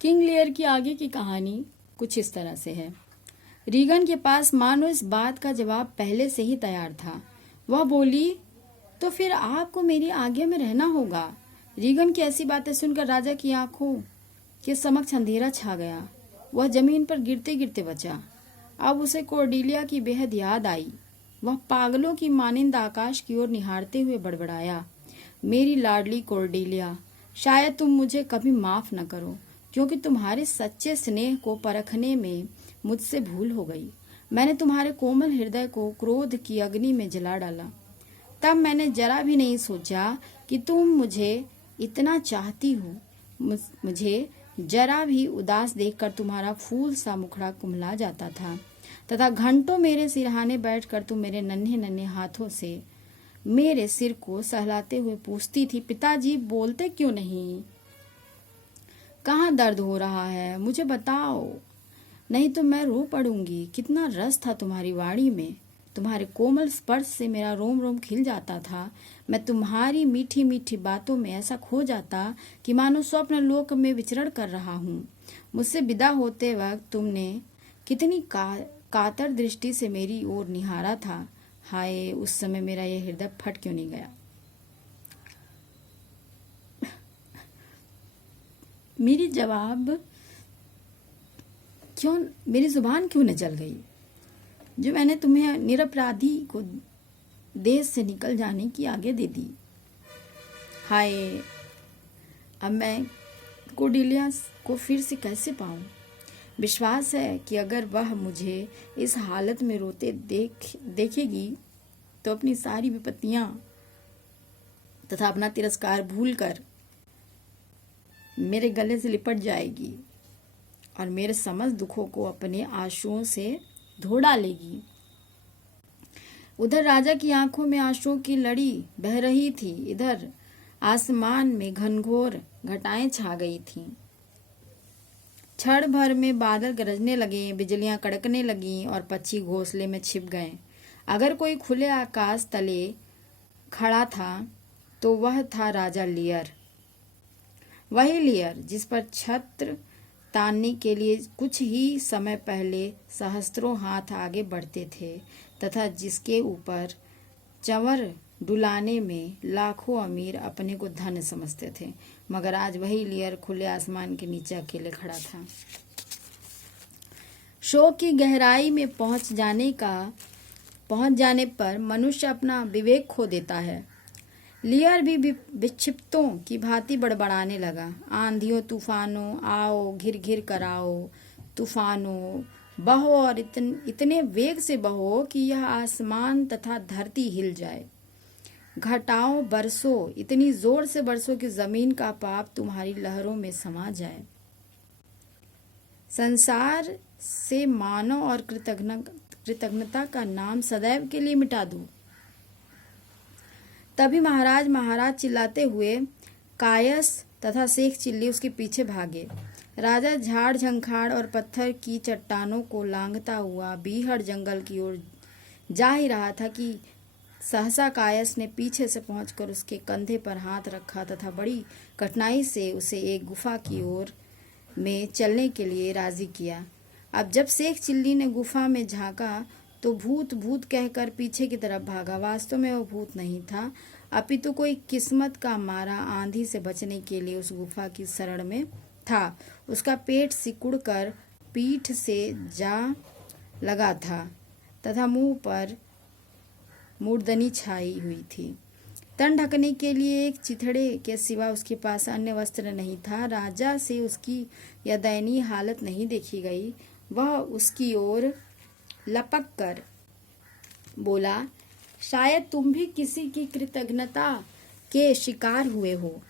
King Lear की आगे की कहानी कुछ इस तरह से है। रीगन के पास मानो इस बात का जवाब पहले से ही तैयार था। वह बोली, तो फिर आपको मेरी आज्ञा में रहना होगा। रीगन की ऐसी बातें सुनकर राजा की आंखों के समक्ष अंधेरा छा गया। वह जमीन पर गिरते गिरते बचा। अब उसे कॉर्डेलिया की बेहद याद आई। वह पागलों की मानिंद आकाश की ओर निहारते हुए बड़बड़ाया, मेरी लाडली कॉर्डेलिया, शायद तुम मुझे कभी माफ न करो, क्योंकि तुम्हारे सच्चे स्नेह को परखने में मुझसे भूल हो गई। मैंने तुम्हारे कोमल हृदय को क्रोध की अग्नि में जला डाला। तब मैंने जरा भी नहीं सोचा कि तुम मुझे इतना चाहती हो। मुझे जरा भी उदास देखकर तुम्हारा फूल सा मुखड़ा कुम्हला जाता था तथा घंटों मेरे सिरहाने बैठकर तुम मेरे नन्हे नन्हे हाथों से मेरे सिर को सहलाते हुए पूछती थी, पिताजी बोलते क्यों नहीं? कहाँ दर्द हो रहा है? मुझे बताओ, नहीं तो मैं रो पड़ूंगी। कितना रस था तुम्हारी वाणी में। तुम्हारे कोमल स्पर्श से मेरा रोम रोम खिल जाता था। मैं तुम्हारी मीठी मीठी बातों में ऐसा खो जाता कि मानो स्वप्न लोक में विचरण कर रहा हूँ। मुझसे विदा होते वक्त तुमने कितनी कातर दृष्टि से मेरी ओर निहारा था। हाय, उस समय मेरा यह हृदय फट क्यों नहीं गया? मेरी जुबान क्यों न जल गई? जो मैंने तुम्हें निरपराधी को देश से निकल जाने की आज्ञा दे दी। हाय, अब मैं कॉर्डेलिया को फिर से कैसे पाऊं? विश्वास है कि अगर वह मुझे इस हालत में रोते देखेगी तो अपनी सारी विपत्तियां तथा अपना तिरस्कार भूलकर मेरे गले से लिपट जाएगी और मेरे समस्त दुखों को अपने आंसुओं से धो डालेगी। उधर राजा की आंखों में आंसुओं की लड़ी बह रही थी, इधर आसमान में घनघोर घटाएं छा गई थीं। क्षण भर में बादल गरजने लगे, बिजलियां कड़कने लगीं और पक्षी घोंसले में छिप गए। अगर कोई खुले आकाश तले खड़ा था तो वह था राजा लियर। वही लियर जिस पर छत्र तानने के लिए कुछ ही समय पहले सहस्त्रों हाथ आगे बढ़ते थे तथा जिसके ऊपर चंवर डुलाने में लाखों अमीर अपने को धन्य समझते थे, मगर आज वही लियर खुले आसमान के नीचे अकेले खड़ा था। शोक की गहराई में पहुंच जाने पर मनुष्य अपना विवेक खो देता है। लियर भी विक्षिप्तों की भांति बड़बड़ाने लगा, आंधियों तूफानों आओ, घिर घिर कराओ, तूफानों बहो और इतने वेग से बहो कि यह आसमान तथा धरती हिल जाए। घटाओ बरसो, इतनी जोर से बरसो कि जमीन का पाप तुम्हारी लहरों में समा जाए। संसार से मानव और कृतज्ञता का नाम सदैव के लिए मिटा दो। तभी महाराज चिल्लाते हुए कायस तथा शेख चिल्ली उसके पीछे भागे। राजा झाड़ झंखाड़ और पत्थर की चट्टानों को लांघता हुआ बीहड़ जंगल की ओर जा ही रहा था कि सहसा कायस ने पीछे से पहुंचकर उसके कंधे पर हाथ रखा तथा बड़ी कठिनाई से उसे एक गुफा की ओर में चलने के लिए राजी किया। अब जब शेख चिल्ली ने गुफा में झांका तो भूत भूत कहकर पीछे की तरफ भागा। वास्तव में वो भूत नहीं था, अपितु कोई किस्मत का मारा आंधी से बचने के लिए उस गुफा की शरण में था। उसका पेट सिकुड़कर पीठ से जा लगा था तथा मुंह पर मूर्धनी छाई हुई थी। तन ढकने के लिए एक चिथड़े के सिवा उसके पास अन्य वस्त्र नहीं था। राजा से उसकी यह दयनीय हालत नहीं देखी गई। वह उसकी ओर लपक कर बोला, शायद तुम भी किसी की कृतज्ञता के शिकार हुए हो।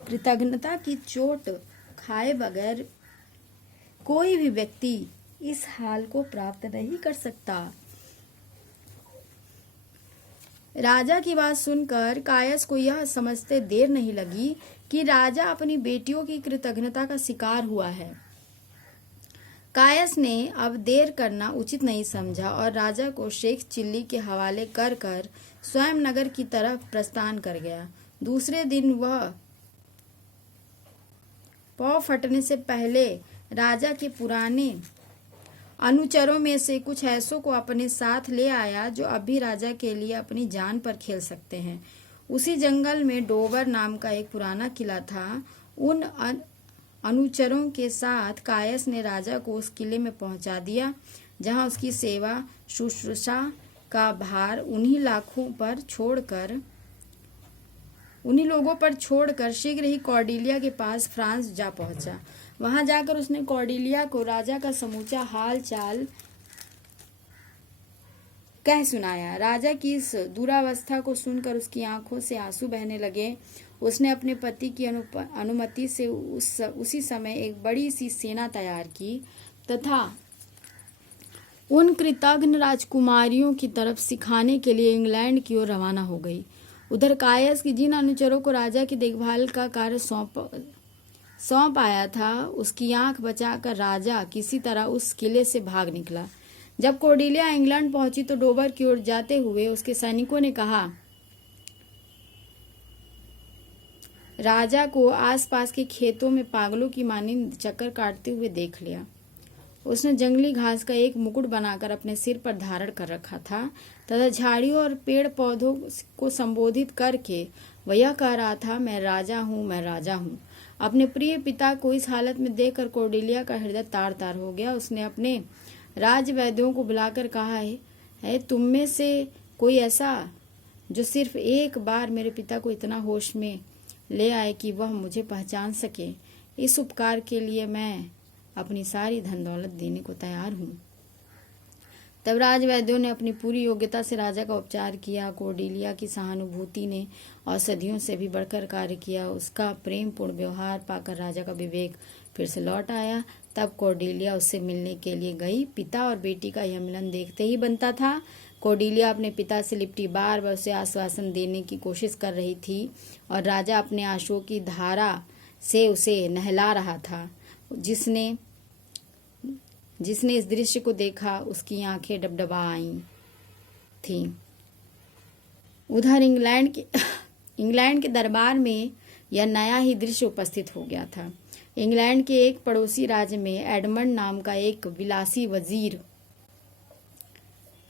कृतज्ञता की चोट खाए बगैर कोई भी व्यक्ति इस हाल को प्राप्त नहीं कर सकता। राजा की बात सुनकर कायस को यह समझते देर नहीं लगी कि राजा अपनी बेटियों की कृतज्ञता का शिकार हुआ है। कायस ने अब देर करना उचित नहीं समझा और राजा को शेख चिल्ली के हवाले कर स्वयं नगर की तरफ प्रस्थान कर गया। दूसरे दिन वह पौ फटने से पहले राजा के पुराने अनुचरों में से कुछ ऐसों को अपने साथ ले आया जो अब भी राजा के लिए अपनी जान पर खेल सकते हैं। उसी जंगल में डोवर नाम का एक पुराना किला था। उन अनुचरों के साथ कायस ने राजा को उस किले में पहुंचा दिया, जहां उसकी सेवा शुश्रूषा का भार उन्हीं लोगों पर छोड़कर शीघ्र ही कॉर्डिलिया के पास फ्रांस जा पहुंचा। वहां जाकर उसने कॉर्डिलिया को राजा का समूचा हाल चाल कह सुनाया। राजा की इस दुरावस्था को सुनकर उसकी आंखों से आंसू बहने लगे। उसने अपने पति की अनुमति से उसी समय एक बड़ी सी सेना तैयार की तथा उन कृतघ्न राजकुमारियों की तरफ सिखाने के लिए इंग्लैंड की ओर रवाना हो गई। उधर कायस की जिन अनुचरों को राजा की देखभाल का कार्य सौंप आया था, उसकी आंख बचाकर राजा किसी तरह उस किले से भाग निकला। जब कॉर्डिलिया इंग्लैंड पहुंची तो डोवर की ओर जाते हुए उसके सैनिकों ने कहा, राजा को आसपास के खेतों में पागलों की मानिंद चक्कर काटते हुए देख लिया। उसने जंगली घास का एक मुकुट बनाकर अपने सिर पर धारण कर रखा था तथा झाड़ियों और पेड़ पौधों को संबोधित करके वह यह कह रहा था, मैं राजा हूँ, मैं राजा हूँ। अपने प्रिय पिता को इस हालत में देखकर कॉर्डिलिया का हृदय तार तार हो गया। उसने अपने राजवैद्यों को बुलाकर कहा है तुम में से कोई ऐसा जो सिर्फ एक बार मेरे पिता को इतना होश में ले आए कि वह मुझे पहचान सके। इस उपकार के लिए मैं अपनी सारी धन दौलत देने को तैयार हूँ। तब राजवैद्यों ने अपनी पूरी योग्यता से राजा का उपचार किया। कॉर्डिलिया की सहानुभूति ने औषधियों से भी बढ़कर कार्य किया। उसका प्रेमपूर्ण व्यवहार पाकर राजा का विवेक फिर से लौट आया। तब कॉर्डिलिया उससे मिलने के लिए गई। पिता और बेटी का यह मिलन देखते ही बनता था। कॉर्डिलिया अपने पिता से लिपटी बार बार उसे आश्वासन देने की कोशिश कर रही थी और राजा अपने आंसुओं की धारा से उसे नहला रहा था। जिसने इस दृश्य को देखा उसकी आंखें डबडबा आई थीं। उधर इंग्लैंड के दरबार में यह नया ही दृश्य उपस्थित हो गया था। इंग्लैंड के एक पड़ोसी राज्य में एडमंड नाम का एक विलासी वजीर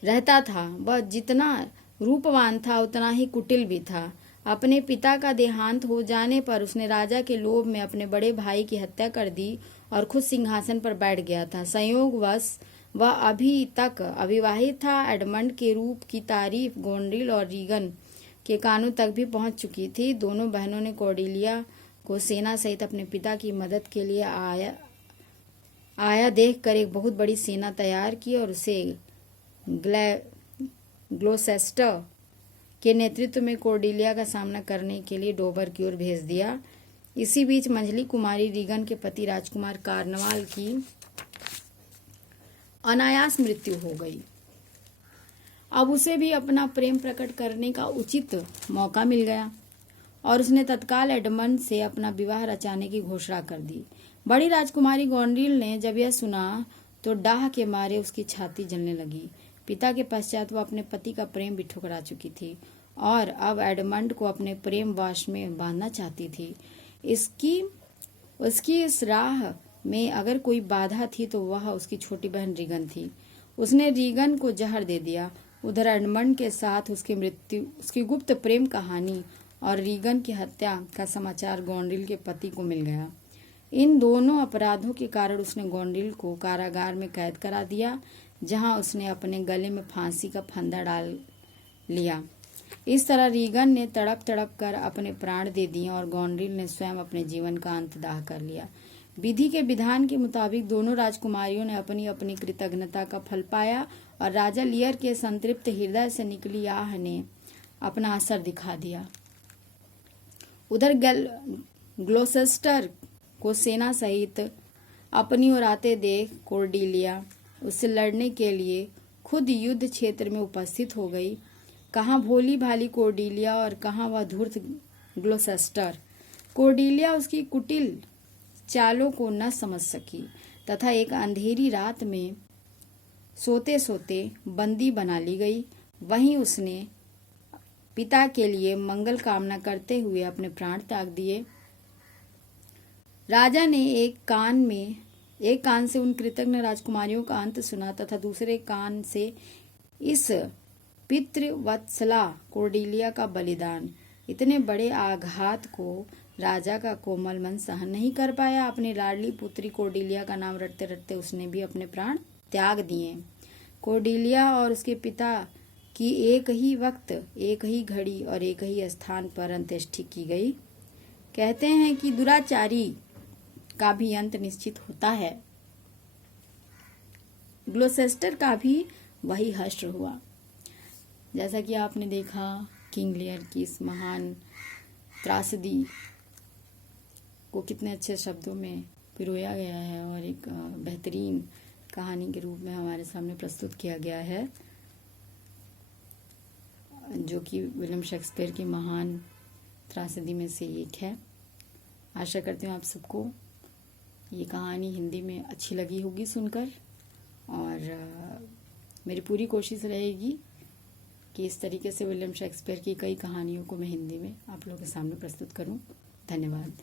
रहता था। वह जितना रूपवान था उतना ही कुटिल भी था। अपने पिता का देहांत हो जाने पर उसने राजा के लोभ में अपने बड़े भाई की हत्या कर दी और खुद सिंहासन पर बैठ गया था। संयोगवश वह अभी तक अविवाहित था। एडमंड के रूप की तारीफ गोंड्रिल और रीगन के कानों तक भी पहुंच चुकी थी। दोनों बहनों ने कॉर्डिलिया को सेना सहित अपने पिता की मदद के लिए आया देखकर एक बहुत बड़ी सेना तैयार की और उसे ग्लोसेस्टर के नेतृत्व में कॉर्डिलिया का सामना करने के लिए डोवर की ओर भेज दिया। इसी बीच मंझली कुमारी रीगन के पति राजकुमार कार्नवाल की अनायास मृत्यु हो गई। अब उसे भी अपना प्रेम प्रकट करने का उचित मौका मिल गया और उसने तत्काल एडमंड से अपना विवाह रचाने की घोषणा कर दी। बड़ी राजकुमारी गोंड्रिल ने जब यह सुना तो डाह के मारे उसकी छाती जलने लगी। पिता के पश्चात वह अपने पति का प्रेम भी ठुकरा चुकी थी और अब एडमंड को अपने प्रेम वास में बांधना चाहती थी। उसकी इस राह में अगर कोई बाधा थी तो वह उसकी छोटी बहन रीगन थी। उसने रीगन को जहर दे दिया। उधर एडमंड के साथ उसकी गुप्त प्रेम कहानी और रीगन की हत्या का समाचार गोंड्रिल के पति को मिल गया। इन दोनों अपराधों के कारण उसने गोंड्रिल को कारागार में कैद करा दिया, जहां उसने अपने गले में फांसी का फंदा डाल लिया। इस तरह रीगन ने तड़प तड़प कर अपने प्राण दे दिए और गोंड्रिल ने स्वयं अपने जीवन का अंत दाह कर लिया। विधि के विधान के मुताबिक दोनों राजकुमारियों ने अपनी अपनी कृतज्ञता का फल पाया और राजा लियर के संतृप्त हृदय से निकली आह ने अपना असर दिखा दिया। उधर ग्लोसेस्टर को सेना सहित अपनी ओर आते देख कॉर्डिलिया उससे लड़ने के लिए खुद युद्ध क्षेत्र में उपस्थित हो गई। कहाँ भोली भाली कॉर्डिलिया और कहाँ वह धूर्त ग्लोसेस्टर। कॉर्डिलिया उसकी कुटिल चालों को न समझ सकी तथा एक अंधेरी रात में सोते सोते बंदी बना ली गई। वहीं उसने पिता के लिए मंगल कामना करते हुए अपने प्राण त्याग दिए। राजा ने एक कान से उन कृतज्ञ राजकुमारियों का अंत सुना तथा दूसरे कान से इस पितृवत्सला कौडिल्या का बलिदान। इतने बड़े आघात को राजा का कोमल मन सहन नहीं कर पाया। अपनी लाडली पुत्री कौडिल्या का नाम रटते रटते उसने भी अपने प्राण त्याग दिए। कौडिल्या और उसके पिता की एक ही वक्त, एक ही घड़ी और एक ही स्थान पर अंत्येष्टि की गई। कहते हैं कि दुराचारी का भी अंत निश्चित होता है। ग्लोसेस्टर का भी वही हश्र हुआ। जैसा कि आपने देखा, किंग लियर की इस महान त्रासदी को कितने अच्छे शब्दों में पिरोया गया है और एक बेहतरीन कहानी के रूप में हमारे सामने प्रस्तुत किया गया है, जो कि विलियम शेक्सपियर की महान त्रासदी में से एक है। आशा करती हूँ आप सबको ये कहानी हिंदी में अच्छी लगी होगी सुनकर, और मेरी पूरी कोशिश रहेगी कि इस तरीके से विलियम शेक्सपियर की कई कहानियों को मैं हिंदी में आप लोगों के सामने प्रस्तुत करूं। धन्यवाद।